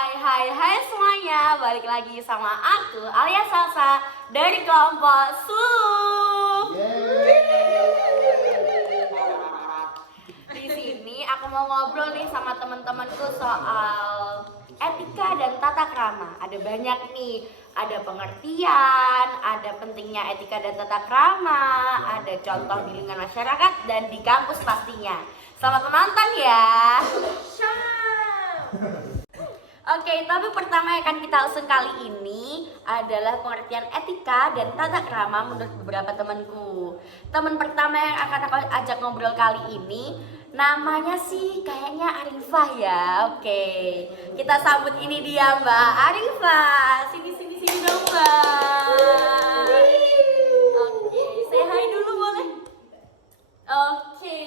Hai semuanya, balik lagi sama aku Alia Salsa dari kelompok SUP. Di sini aku mau ngobrol nih sama teman-temanku soal etika dan tata krama. Ada banyak nih, ada pengertian, ada pentingnya etika dan tata krama, ada contoh di lingkungan masyarakat dan di kampus pastinya. Selamat menonton ya. Oke, topik pertama yang akan kita usung kali ini adalah pengertian etika dan tata krama menurut beberapa temanku. Teman pertama yang akan aku ajak ngobrol kali ini namanya sih kayaknya Arifah ya. Oke, kita sambut ini dia Mbak Arifah. Sini dong Mbak. Oke, say hi dulu boleh? Oke.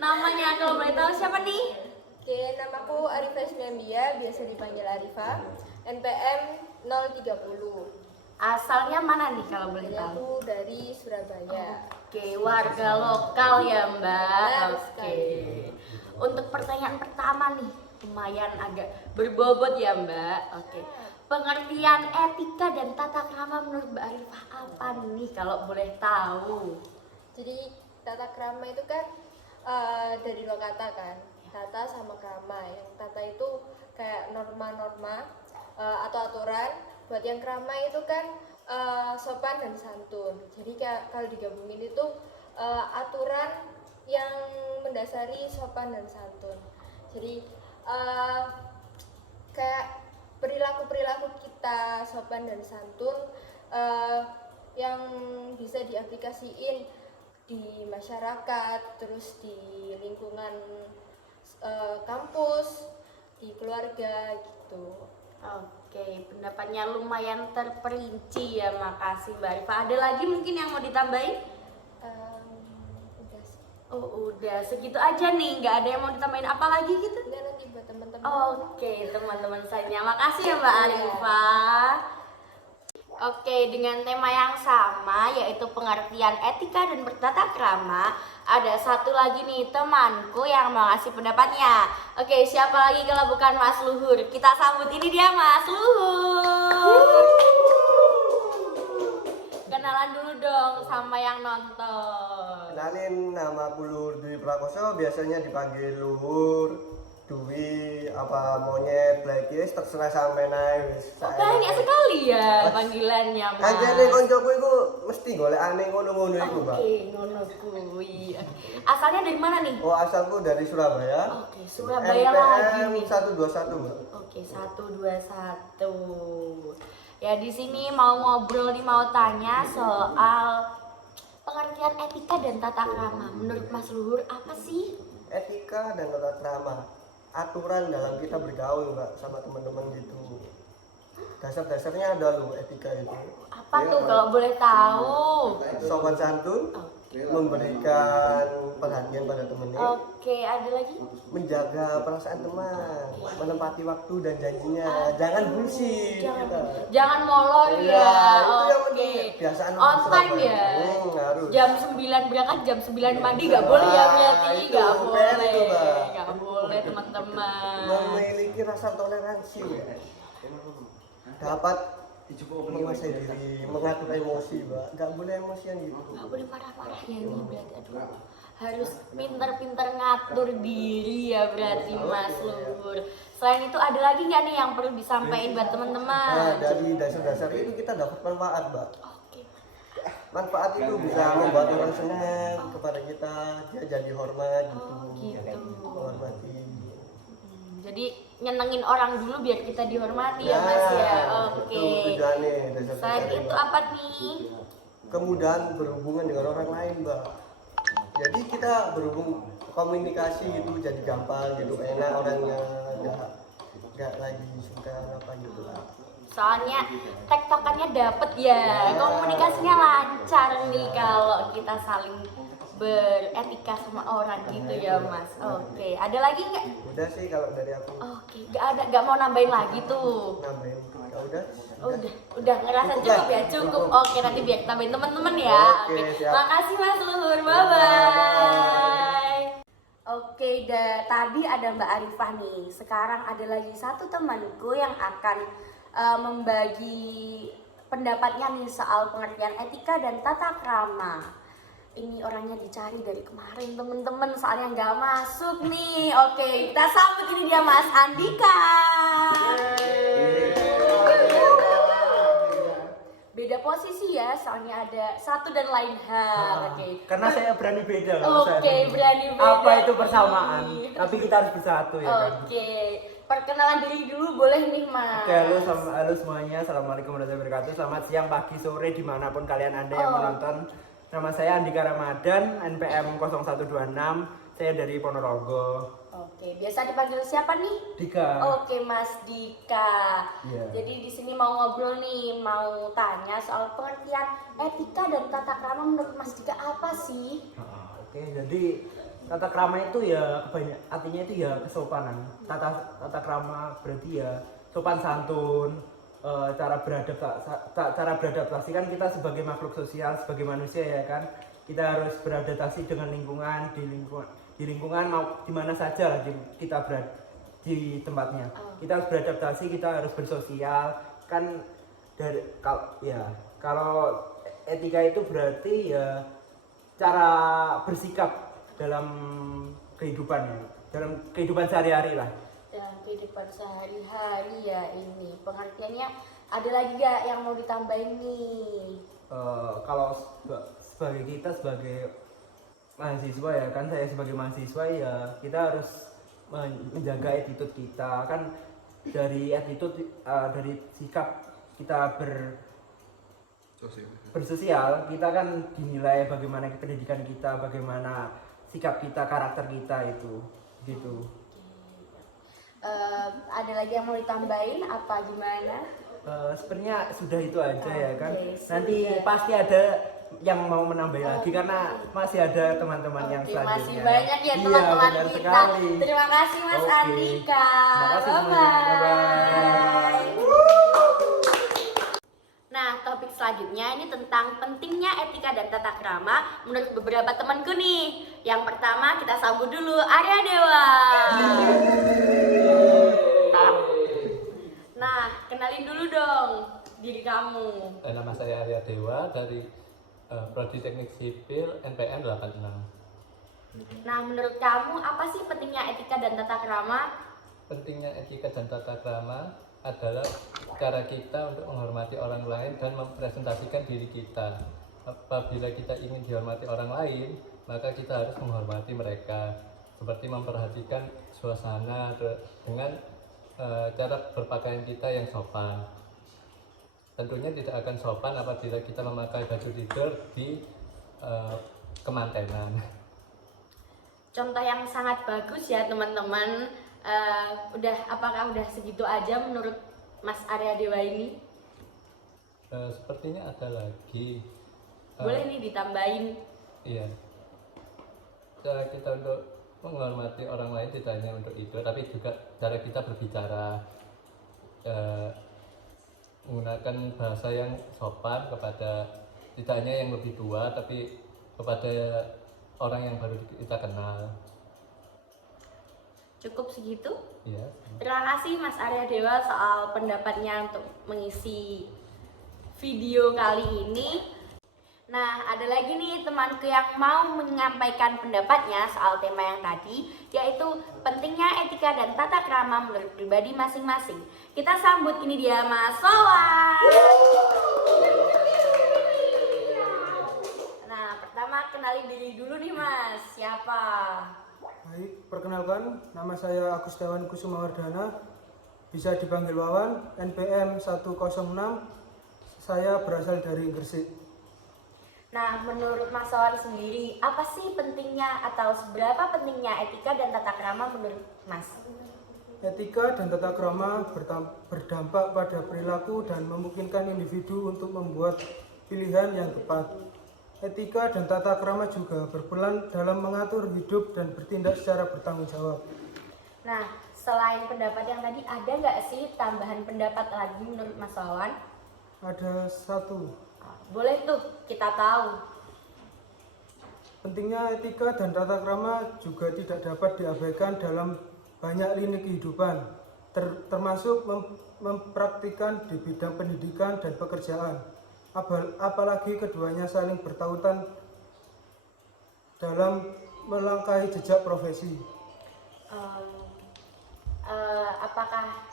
Namanya kalau boleh tahu siapa nih? Oke, namaku Arifah Ismiambia, biasa dipanggil Arifah. NPM 030. Asalnya mana nih kalau boleh tahu? Aku dari Surabaya. Oke, warga lokal ya Mbak. Benar Oke. sekali. Untuk pertanyaan pertama nih, lumayan agak berbobot ya Mbak. Oke. Pengertian etika dan tata krama menurut Mbak Arifah apa nih kalau boleh tahu? Jadi tata krama itu kan dari lo kata kan, tata sama krama. Yang tata itu kayak norma-norma atau aturan. Buat yang krama itu kan sopan dan santun. Jadi kalau digabungin itu aturan yang mendasari sopan dan santun. Jadi kayak perilaku kita sopan dan santun yang bisa diaplikasiin di masyarakat, terus di lingkungan kampus, di keluarga gitu. Oke, pendapatnya lumayan terperinci ya, makasih Mbak Arifah. Ada lagi mungkin yang mau ditambahin? Udah sih. Oh udah, segitu aja nih, nggak ada yang mau ditambahin apa lagi gitu? Udah nanti buat teman-teman. Oke, teman-teman saya, makasih ya Mbak Arifah. Oke, dengan tema yang sama yaitu pengertian etika dan bertata krama, ada satu lagi nih temanku yang mau ngasih pendapatnya. Oke, siapa lagi kalau bukan Mas Luhur? Kita sambut ini dia Mas Luhur. Kenalan dulu dong sama yang nonton. Kenalin, nama aku Luhur Dwi Prakoso, biasanya dipanggil Luhur, Dwi, apa monyet, Blackis, terserah sampe naik. Banyak sekali ya panggilannya Mas. Kancane koncoku iku mesti golek aneh ngono-ngono iku, Mbak. Oke, ngono kuwi. Asalnya dari mana nih? Oh, asalku dari Surabaya. Oke, Surabaya lagi nih. 121, Mbak. Oke, 121. Ya di sini mau ngobrol nih, mau tanya soal pengertian etika dan tata krama. Menurut Mas Luhur apa sih? Etika dan tata krama, aturan dalam kita bergaul, Mbak, sama teman-teman gitu. Dasar-dasarnya ada loh etika itu. Apa tuh kalau boleh tahu? Sopan santun, memberikan perhatian pada temannya, Oke, ada lagi? menjaga perasaan teman, menempati waktu dan janjinya, jangan bullshit. Jangan molor Iya, ya. itu yang Oke. penting. Kebiasaan On orang time Surabaya. ya. Harus. Jam 9 berangkat, jam 9 mandi nggak boleh ya berarti? itu, Nggak fair boleh. itu, Mbak. Nggak boleh teman-teman. Memiliki rasa toleransi, dapat menguasai diri, mengatur emosi, Mbak. Nggak boleh emosian gitu. Nggak boleh marah-marah ya ini berarti. Aduh, harus pinter-pinter ngatur diri ya berarti Mas Luhur. Selain itu ada lagi nggak nih yang perlu disampaikan buat Nah, teman-teman? dari dasar-dasar itu kita dapat manfaat, Mbak. Oke. Manfaat itu bisa membuat orang senang kepada kita, dia jadi hormat gitu. Oh, gitu. Menghormati. Jadi nyenengin orang dulu biar kita dihormati ya Mas ya. Oke. Itu tujuannya Selain dasar-dasarnya, itu Mbak. apa nih? Kemudahan berhubungan dengan orang lain, Mbak. Jadi kita berhubung komunikasi itu jadi gampang gitu, enak orangnya, nggak lagi suka apa gitu lah. Soalnya tektokannya dapet ya, komunikasinya lancar nih kalau kita saling beretika sama orang gitu ya Mas. Oke, ada lagi nggak? Udah sih kalau dari aku. Oke, nggak mau nambahin lagi tuh. Nambahin. Ya udah. Udah ngerasa cukup ya, cukup. Oke, nanti biar tambahin teman-teman ya. Oke, siap. Makasih Mas Luhur, bye bye. Oke, tadi ada Mbak Arifah nih. Sekarang ada lagi satu temanku yang akan membagi pendapatnya nih soal pengertian etika dan tata krama. Ini orangnya dicari dari kemarin temen-temen, soalnya nggak masuk nih. Oke, kita sambut ini dia Mas Andika. Beda posisi ya, soalnya ada satu dan lain hal. Oke. Karena saya berani beda Oke, loh. Saya berani beda. Apa itu persamaan? nih. Tapi kita harus bersatu ya kan. Oke, perkenalan diri dulu boleh nih Mas. Oke, halo semuanya. Assalamualaikum warahmatullahi wabarakatuh. Selamat siang, pagi, sore, dimanapun kalian Anda yang menonton. Nama saya Andika Ramadan, NPM 0126. Saya dari Ponorogo. Oke, biasa dipanggil siapa nih? Dika. Oke, Mas Dika. Iya. Jadi di sini mau ngobrol nih, mau tanya soal pengertian etika dan tata krama menurut Mas Dika apa sih? Oke, jadi tata krama itu ya artinya itu ya kesopanan. Tata krama berarti ya sopan santun, cara beradaptasi kan kita sebagai makhluk sosial, sebagai manusia ya kan, kita harus beradaptasi dengan lingkungan, di lingkungan mau di mana saja lah kita berada di tempatnya. Kita harus beradaptasi, kita harus bersosial kan. Kalau etika itu berarti ya cara bersikap dalam kehidupan sehari-hari lah. Dalam kehidupan sehari-hari ya ini. Pengertiannya ada lagi gak yang mau ditambahin nih? Kalau sebagai mahasiswa ya kan, saya sebagai mahasiswa ya kita harus menjaga attitude kita kan. Dari attitude, dari sikap kita bersosial, kita kan dinilai bagaimana pendidikan kita, bagaimana sikap kita, karakter kita itu gitu. Ada lagi yang mau ditambahin apa gimana? Sebenarnya sudah itu aja ya kan. Oke, Nanti sudah. pasti ada yang mau menambah lagi karena masih ada teman-teman yang Oke, selanjutnya. masih banyak ya Iya, teman-teman benar kita. sekali. Terima kasih Mas Oke. Andika. Terima kasih semuanya. Bye-bye. Nah, topik selanjutnya ini tentang pentingnya etika dan tata krama menurut beberapa temanku nih. Yang pertama kita sambut dulu Arya Dewa. Nah, kenalin dulu dong diri kamu. Nama saya Arya Dewa dari Prodi Teknik Sipil NPM 86. Nah, menurut kamu apa sih pentingnya etika dan tata krama? Pentingnya etika dan tata krama adalah cara kita untuk menghormati orang lain dan mempresentasikan diri kita. Apabila kita ingin dihormati orang lain, maka kita harus menghormati mereka, seperti memperhatikan suasana dengan cara berpakaian kita yang sopan. Tentunya tidak akan sopan apabila kita memakai baju tidur di kemantenan. Contoh yang sangat bagus ya teman-teman. Apakah udah segitu aja menurut Mas Arya Dewa ini? Sepertinya ada lagi. Boleh nih ditambahin. Iya. Cara kita untuk menghormati orang lain tidak hanya untuk itu, tapi juga cara kita berbicara, menggunakan bahasa yang sopan kepada tidak hanya yang lebih tua, tapi kepada orang yang baru kita kenal. Cukup segitu? Iya. Terima kasih Mas Arya Dewa soal pendapatnya untuk mengisi video kali ini. Nah, ada lagi nih temanku yang mau menyampaikan pendapatnya soal tema yang tadi, yaitu pentingnya etika dan tata krama menurut pribadi masing-masing. Kita sambut ini dia Mas Sowan. Nah, pertama kenalin diri dulu nih Mas, siapa? Baik, perkenalkan, nama saya Agus Dewan Kusumawardana, bisa dipanggil Wawan, NPM 106, saya berasal dari Gresik. Nah, menurut Mas Sowan sendiri, apa sih pentingnya atau seberapa pentingnya etika dan tata krama menurut Mas? Etika dan tata krama berdampak pada perilaku dan memungkinkan individu untuk membuat pilihan yang tepat. Etika dan tata krama juga berperan dalam mengatur hidup dan bertindak secara bertanggung jawab. Nah, selain pendapat yang tadi, ada nggak sih tambahan pendapat lagi menurut Mas Wawan? Ada satu, Boleh tuh kita tahu. Pentingnya etika dan tata krama juga tidak dapat diabaikan dalam banyak lini kehidupan, termasuk mempraktikkan di bidang pendidikan dan pekerjaan. Apalagi keduanya saling bertautan dalam melangkahi jejak profesi. Apakah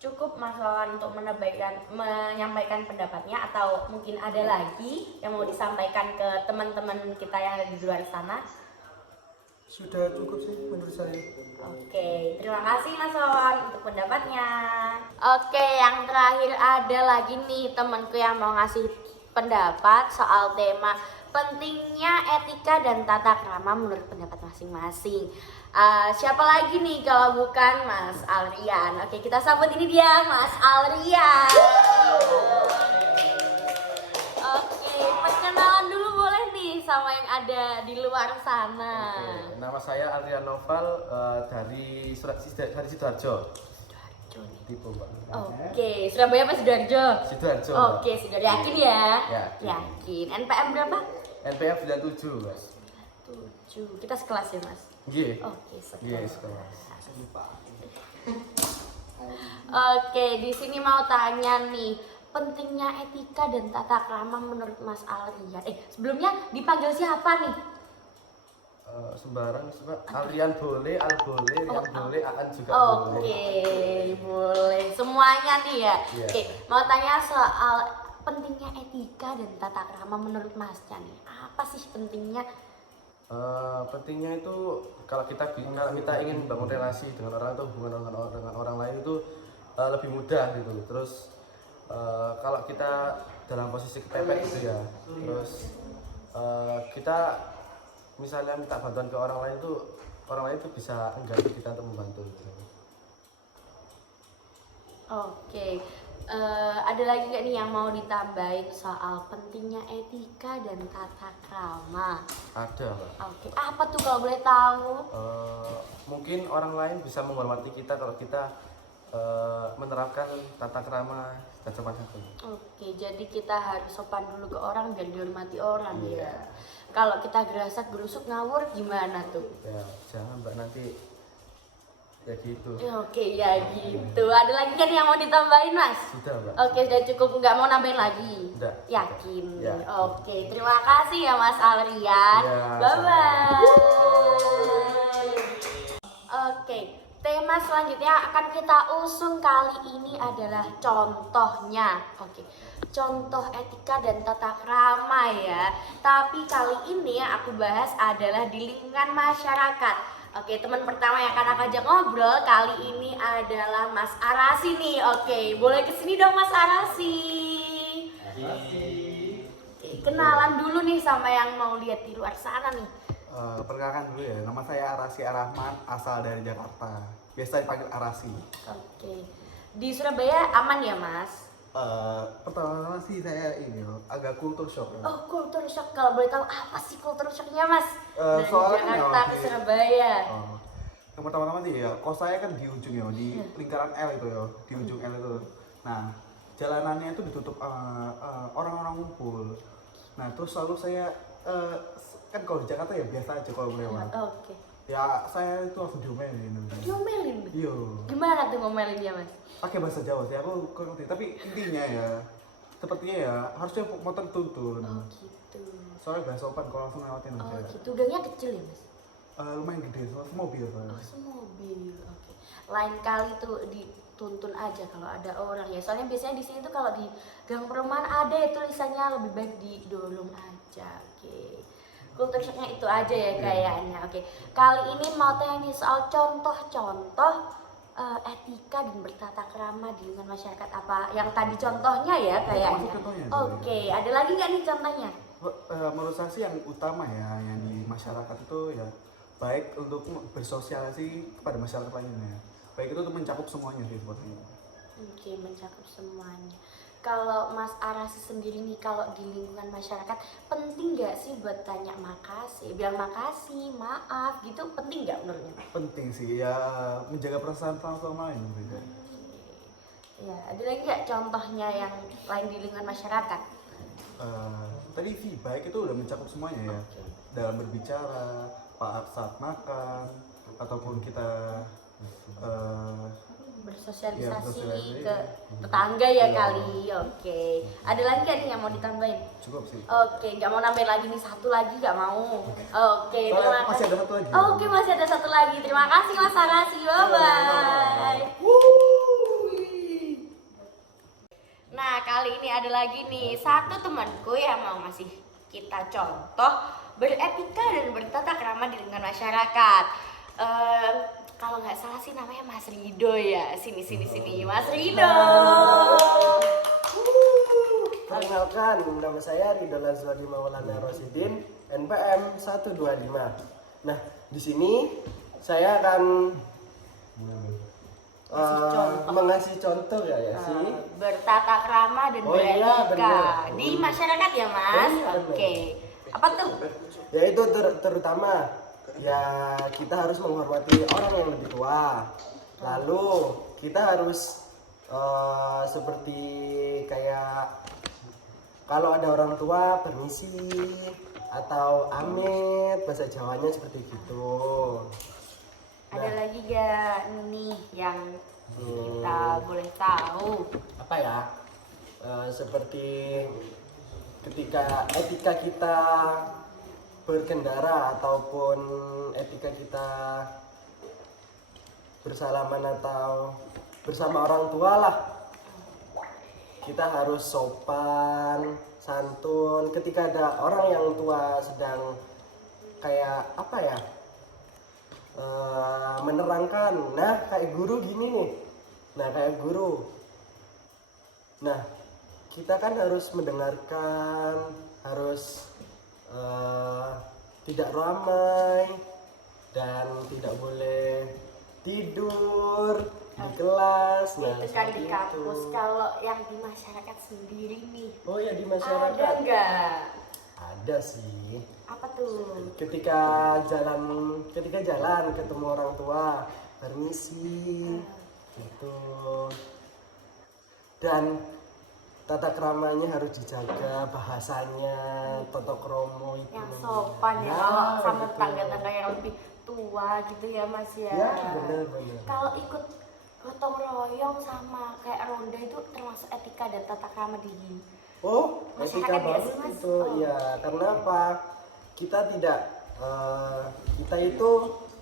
cukup Mas Wawan untuk menyampaikan pendapatnya, atau mungkin ada lagi yang mau disampaikan ke teman-teman kita yang ada di luar sana? Sudah cukup sih menurut saya. Oke, terima kasih Mas Wawan untuk pendapatnya. Oke, yang terakhir ada lagi nih temanku yang mau ngasih pendapat soal tema pentingnya etika dan tata krama menurut pendapat masing-masing. Siapa lagi nih kalau bukan Mas Alrian? Oke, kita sambut ini dia, Mas Alrian. Oke, perkenalan dulu boleh nih sama yang ada di luar sana. Oke, nama saya Alrian Noval dari Sidoarjo. Tipe Mbak. Oke, Surabaya apa Sidoarjo? Sidoarjo. Mbak. Oke, Sidoarjo, yakin ya? Yakin. Yakin. NPM berapa? NPM 97, Mas. 7. Kita sekelas ya, Mas? Nggih. Oke, sekelas. Nggih, sekelas. Oke, di sini mau tanya nih, pentingnya etika dan tata krama menurut Mas Alrian. Sebelumnya dipanggil siapa nih? Sembarang, Alrian boleh, Al boleh, Rian boleh, Aan juga boleh. Oke, boleh. Semuanya nih ya. Iya. Oke, mau tanya soal pentingnya etika dan tata krama menurut Masnya nih. Apa sih pentingnya? Pentingnya itu kalau kita ingin bangun relasi dengan orang atau hubungan dengan orang lain itu lebih mudah gitu. Terus kalau kita dalam posisi kepepet gitu ya, terus kita misalnya minta bantuan ke orang lain itu bisa enggan kita untuk membantu gitu. Oke, ada lagi nggak nih yang mau ditambahin soal pentingnya etika dan tata krama? Ada, Pak. Oke, apa tuh kalau boleh tahu? Mungkin orang lain bisa menghormati kita kalau kita menerapkan tata krama dan sopan santun. Oke, jadi kita harus sopan dulu ke orang biar dihormati orang Iya. ya. Kalau kita gerasak gerusuk ngawur gimana tuh? Ya, jangan Mbak, nanti ya gitu. Oke, ya gitu. Ada lagi kan yang mau ditambahin, Mas? Sudah, Mbak. Oke, sudah cukup, nggak mau nambahin lagi? Udah. Yakin? Ya. Oke, terima kasih ya Mas Alrian. Ya, Bye-bye. Oke, tema selanjutnya akan kita usung kali ini adalah contohnya. Oke, contoh etika dan tata krama ya. Tapi kali ini yang aku bahas adalah di lingkungan masyarakat. Oke, teman pertama yang akan aku ajak ngobrol kali ini adalah Mas Arasi nih. Oke, boleh kesini dong Mas Arasi. Oke, kenalan dulu nih sama yang mau lihat di luar sana nih. Perkenalkan dulu ya, nama saya Arasi Arahman, asal dari Jakarta. Biasa dipanggil Arasi. Oke, di Surabaya aman ya Mas? Pertama-tama sih saya ini agak kultur shock. Oh, culture shock. Kalau boleh tahu apa sih culture shocknya Mas? Dari soalnya Jakarta ke di- Surabaya. Yang pertama-tama sih ya, kos saya kan di ujung ya, di lingkaran L itu ya, di ujung L itu. Nah, jalanannya itu ditutup orang-orang ngumpul. Nah, terus selalu saya kan kalau di Jakarta ya biasa aja kalau lewat. Oke. Ya saya itu langsung diomelin. Diomelin? Iya. Gimana tuh ngomelinnya Mas? Pakai bahasa Jawa sih, aku kurang ngerti. Tapi intinya ya, sepertinya ya harusnya motor tuntun. Oh gitu. Soalnya bahasa sopan kalau langsung lewatin Oh aja. gitu. Gangnya kecil ya Mas? Lumayan gede, soalnya mobil soalnya. Oh semobil. Oke. Lain kali tuh dituntun aja kalau ada orang ya. Soalnya biasanya di sini tuh kalau di gang perumahan ada ya tulisannya lebih baik didorong aja. Oke. Kultur shocknya itu aja ya kayaknya. Oke. Kali ini mau tanya nih soal contoh-contoh etika dan bertata krama di lingkungan masyarakat, apa yang tadi contohnya ya kayaknya. Termasuk contohnya, Oke, ada lagi nggak nih contohnya? Menurut saya sih yang utama ya, yang di masyarakat itu ya baik untuk bersosialisasi kepada masyarakat lainnya. Baik itu untuk mencakup semuanya sih sebetulnya. Oke, mencakup semuanya. Kalau Mas Arasi sendiri nih, kalau di lingkungan masyarakat penting nggak sih buat tanya makasih, bilang makasih, maaf gitu, penting nggak menurutnya? Penting sih ya, menjaga perasaan orang lain gitu. Ya, ada lagi nggak contohnya yang lain di lingkungan masyarakat? tadi feedback itu udah mencakup semuanya ya. Dalam berbicara, saat makan, ataupun kita bersosialisasi ke tetangga ya kali. Oke. Ada lagi gak nih yang mau ditambahin? cukup sih. Oke, nggak mau nambahin lagi nih, satu lagi nggak mau. Oke, Soalnya terima masih kasih. ada satu lagi. Oke, masih ada satu lagi. Terima kasih Mas Arasi. Bye bye. Nah, kali ini ada lagi nih satu temanku yang mau ngasih kita contoh beretika dan bertata krama di lingkungan masyarakat. Kalau nggak salah sih namanya Mas Rido ya. Sini Mas Rido. Perkenalkan, nama saya Ridho Lazwadi Maulana Rosidin, NPM 125. Nah, di sini saya akan mengasih contoh ya sih. Bertata krama dan Oh iya, beretika benar. di masyarakat ya Mas. Benar. Oke. Apa tuh? Yaitu terutama ya kita harus menghormati orang yang lebih tua. Lalu kita harus seperti kayak kalau ada orang tua permisi atau amit, bahasa Jawanya seperti gitu. Ada lagi gak nih yang kita boleh tahu? Apa ya? Seperti ketika etika kita berkendara ataupun etika kita bersalaman atau bersama orang tua lah, kita harus sopan santun ketika ada orang yang tua sedang kayak apa ya, menerangkan. Nah kayak guru gini nih, nah kita kan harus mendengarkan, harus tidak ramai dan tidak boleh tidur di kelas. Nah, Itu kan seperti di kampus. itu. Kalau yang di masyarakat sendiri nih, Oh ya, di ada masyarakat nggak? ada sih. Apa tuh? Ketika jalan ketemu orang tua, permisi gitu. Dan tata keramanya harus dijaga, bahasanya, tata kromo itu. Yang sopan ya, Nah, kalau sama betul. tangga-tangga yang lebih tua gitu ya Mas ya. Ya, benar. Kalau ikut gotong royong sama kayak ronda itu termasuk etika dan tata krama di Oh, masyarakat etika nggak banget sih, Mas? itu. Oh. Ya, karena apa? Kita itu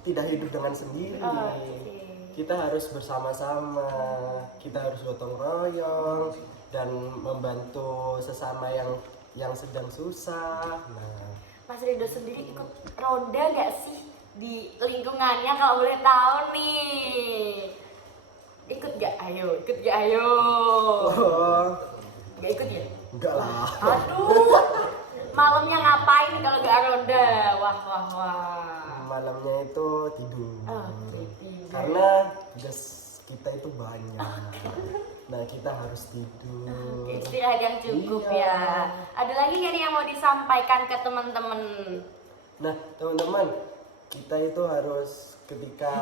tidak hidup dengan sendiri. Oke. Kita harus bersama-sama. Kita harus gotong royong dan membantu sesama yang sedang susah. Nah, Mas Rido sendiri ikut ronda nggak sih di lingkungannya kalau boleh tahu nih? Ikut gak? Ayo, ikut gak? Ayo. oh, Gak ikut ya? enggak lah. Aduh, malamnya ngapain kalau gak ronda? Wah. Malamnya itu tidur. Tidur. Karena tugas kita itu banyak. Nah, kita harus tidur. Istirahat yang cukup Iya. ya. Ada lagi nggak nih yang mau disampaikan ke teman-teman? Nah, teman-teman, kita itu harus ketika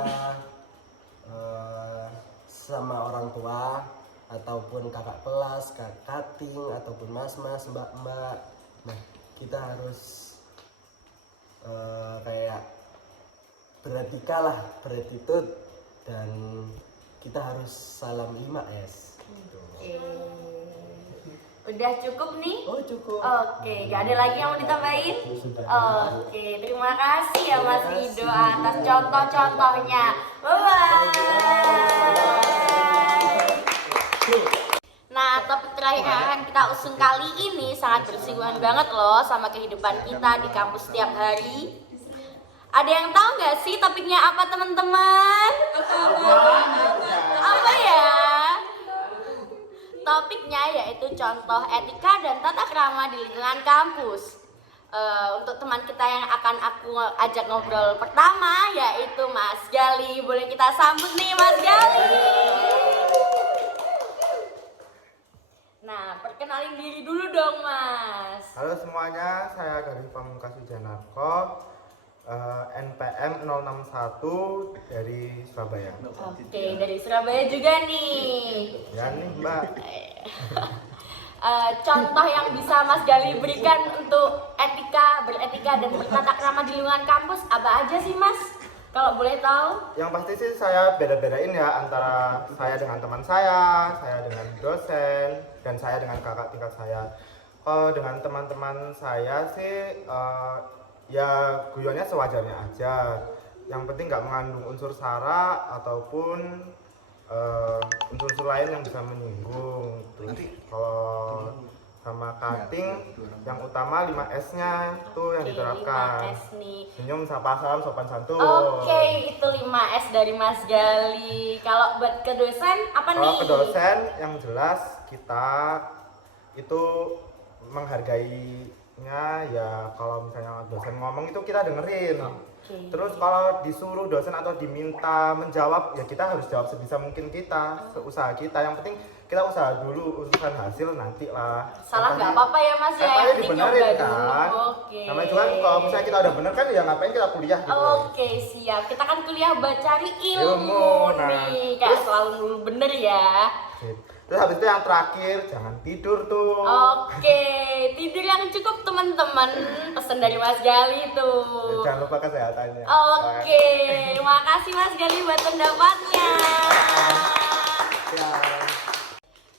sama orang tua ataupun kakak kelas, kakak kating ataupun mas-mas, mbak-mbak. Nah, kita harus kayak beretika lah, beretitude, dan kita harus salam 5S. Gitu. Udah cukup nih? Oh, cukup. Oke, gak ada lagi yang mau ditambahin? Oke, terima kasih ya Mas Rido atas contoh-contohnya. Bye-bye. Nah, topik terakhir yang akan kita usung kali ini sangat bersinggungan banget loh sama kehidupan kita di kampus setiap hari. Ada yang tahu nggak sih topiknya apa teman-teman? Apa ya? Topiknya yaitu contoh etika dan tata krama di lingkungan kampus. Untuk teman kita yang akan aku ajak ngobrol pertama yaitu Mas Gali. Boleh kita sambut nih Mas Gali. Nah, perkenalin diri dulu dong Mas. Halo semuanya, saya Garing Pamungkas Wijanarko, NPM 061 dari Surabaya. Oke, dari Surabaya juga nih. Ya nih Mbak. contoh yang bisa Mas Gali berikan untuk beretika dan bertata krama di lingkungan kampus apa aja sih Mas? Kalau boleh tahu? Yang pasti sih saya beda-bedain ya antara saya dengan teman saya dengan dosen, dan saya dengan kakak tingkat saya. Kalau dengan teman-teman saya sih ya guyonnya sewajarnya aja. Yang penting nggak mengandung unsur sara ataupun unsur-unsur lain yang bisa menyinggung. Terus kalau sama cutting yang utama 5S-nya tuh yang diterapkan. 5S nih. Senyum, sapa, salam, sopan santun. Oke, itu 5S dari Mas Gali. Kalau buat ke dosen apa nih? Kalau ke dosen yang jelas kita itu menghargainya ya, kalau misalnya dosen ngomong itu kita dengerin. Terus kalau disuruh dosen atau diminta menjawab ya kita harus jawab sebisa mungkin kita, seusaha kita. Yang penting kita usaha dulu, urusan hasil nanti lah. Salah nggak apa-apa ya Mas ya, Yang yang penting dibenerin nyoba kan. dulu. Oke. Namanya juga kalau misalnya kita udah bener kan ya ngapain kita kuliah gitu. Oke, siap. Kita kan kuliah buat cari ilmu, Ilmu, nah. nih. Kayak selalu dulu bener ya. Terus habis itu yang terakhir jangan tidur tuh. Oke, tidur yang cukup teman-teman. Pesan dari Mas Gali tuh. Jangan lupa kesehatannya. Oke, terima kasih Mas Gali buat pendapatnya. Ya.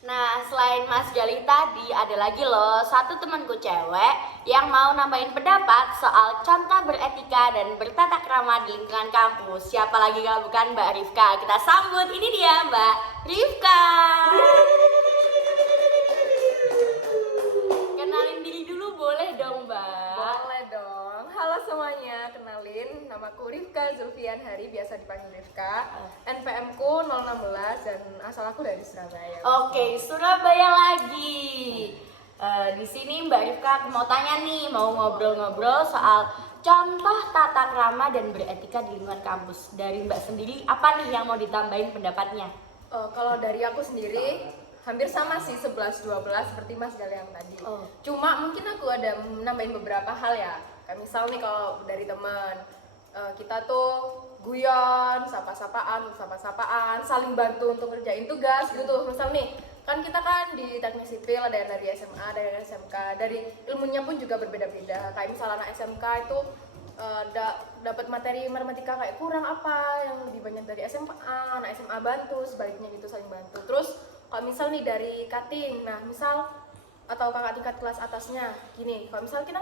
Nah, selain Mas Gali tadi, ada lagi loh satu temanku cewek yang mau nambahin pendapat soal contoh beretika dan bertata krama di lingkungan kampus. Siapa lagi kalau bukan Mbak Rifka? Kita sambut, ini dia Mbak Rifka. Kenalin diri dulu boleh dong Mbak? Boleh dong. Halo semuanya, kenalin namaku Rifka Zulfian Hari, biasa dipanggil Rifka. NPM ku 016 dan asal aku dari Surabaya. Oke, Surabaya lagi. Di sini Mbak Rifka aku mau tanya nih, mau ngobrol-ngobrol soal contoh tata krama dan beretika di lingkungan kampus. Dari Mbak sendiri, apa nih yang mau ditambahin pendapatnya? Kalau dari aku sendiri hampir sama sih 11-12 seperti Mas Gali yang tadi. Cuma mungkin aku ada nambahin beberapa hal ya. Kayak misal nih kalau dari teman kita tuh guyon, sapa-sapaan, saling bantu untuk ngerjain tugas gitu tuh. Misal nih, kan kita kan di teknik sipil ada yang dari SMA, ada yang dari SMK, dari ilmunya pun juga berbeda-beda. Kayak misal anak SMK itu dapat materi matematika kayak kurang apa yang lebih banyak dari SMA, anak SMA bantu, sebaliknya gitu saling bantu. Terus kalau misal nih dari cutting, nah misal atau kakak tingkat kelas atasnya gini, kalau misal kita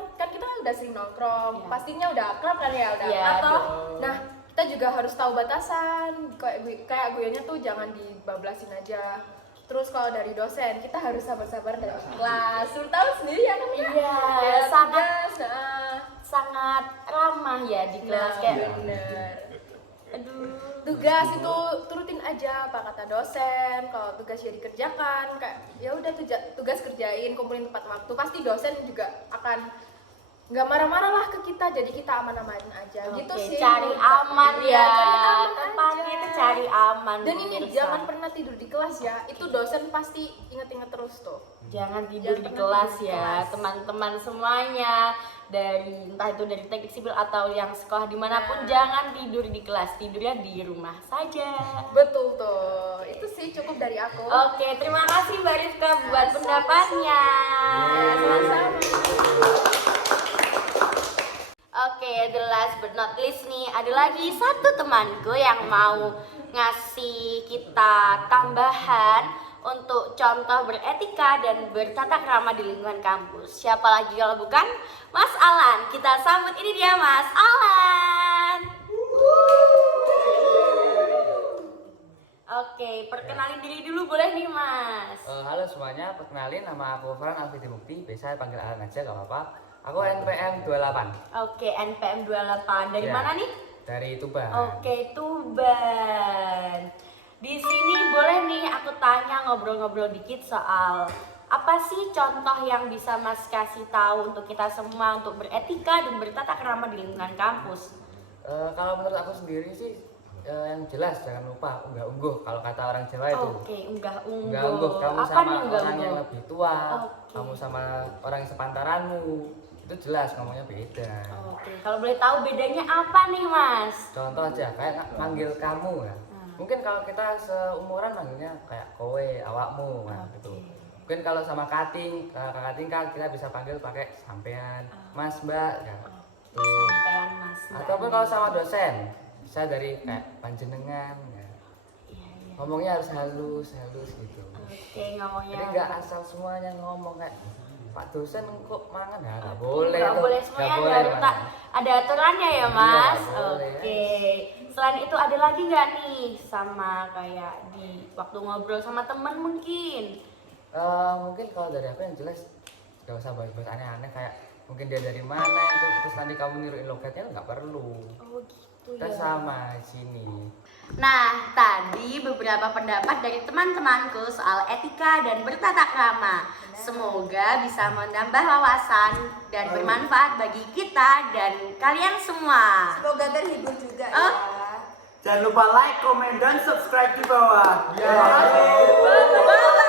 udah sering nongkrong, pastinya udah akrab kan ya, udah akrab toh. Nah kita juga harus tahu batasan, kayak guyonnya tuh jangan dibablasin aja. Terus kalau dari dosen kita harus sabar-sabar dalam kelas, tahu sendiri ya kan ya. Iya, sangat ramah ya di kelas kayak. Bener. Aduh. Tugas itu turutin aja apa kata dosen. Kalau tugasnya dikerjakan kayak ya udah tugas kerjain, kumpulin tepat waktu, pasti dosen juga akan nggak marah-marah lah ke kita, jadi kita aman-amanin aja. Gitu sih, cari aman ya, cari aman tepatnya aja. itu cari aman. Dan ini pemirsa. jangan pernah tidur di kelas ya, itu dosen pasti inget-inget terus tuh. Jangan tidur di Jangan pernah kelas tidur di ya, kelas. teman-teman semuanya, dari entah itu dari teknik sipil atau yang sekolah dimanapun, jangan tidur di kelas, tidurnya di rumah saja. Betul tuh, itu sih cukup dari aku. Oke, terima kasih Mbak Rifka buat pendapatnya. Oke, the last but not least nih, ada lagi satu temanku yang mau ngasih kita tambahan untuk contoh beretika dan bertata krama di lingkungan kampus. Siapa lagi kalau bukan Mas Alan. Kita sambut, ini dia Mas Alan. Oke, perkenalin diri dulu boleh nih Mas. Halo semuanya, perkenalin nama aku Farhan Alfidi Mukti, biasa panggil Alan aja gak apa-apa. Aku NPM 28. Oke, NPM 28. Dari Ya, mana nih? Dari Tuban. Oke, Tuban. Di sini boleh nih aku tanya, ngobrol-ngobrol dikit soal apa sih contoh yang bisa Mas kasih tahu untuk kita semua untuk beretika dan bertata krama di lingkungan kampus? Kalau menurut aku sendiri sih yang jelas jangan lupa unggah-ungguh, kalau kata orang Jawa itu. Oke, unggah-ungguh. Unggah-ungguh, kamu Apa sama nih orang unggah-ungguh? yang lebih tua, Oke. kamu sama orang yang sepantaranmu, itu jelas ngomongnya beda. Oke, kalau boleh tahu bedanya apa nih Mas? Contoh aja kayak manggil kamu ya. Mungkin kalau kita seumuran manggilnya kayak kowe, awakmu, nah gitu. Mungkin kalau sama kakak tingkat kita bisa panggil pakai sampean, Mas, Mbak, ya. Tuh. Sampean Mas. Mbak. Ataupun kalau sama dosen bisa dari kayak panjenengan, ya. Iya, iya. Ngomongnya harus halus gitu. Oke, ngomongnya. Jadi nggak asal semuanya ngomong kayak Pak dosen kok mangan ya nggak boleh. Nggak tuh. boleh Nggak semuanya boleh, ada, Mas. ada aturannya ya Iya, Mas. nggak boleh. Oke. Selain itu ada lagi nggak nih sama kayak di waktu ngobrol sama temen mungkin? Mungkin kalau dari aku yang jelas gak usah bahas-bahas aneh-aneh kayak mungkin dia dari mana itu terus nanti kamu niruin logatnya nggak perlu. Oh gitu Kita ya. sama di sini. Nah, tadi beberapa pendapat dari teman-temanku soal etika dan bertata krama. Semoga bisa menambah wawasan dan bermanfaat bagi kita dan kalian semua. Semoga terhibur juga Oh. ya. Jangan lupa like, komen, dan subscribe di bawah. Bye-bye.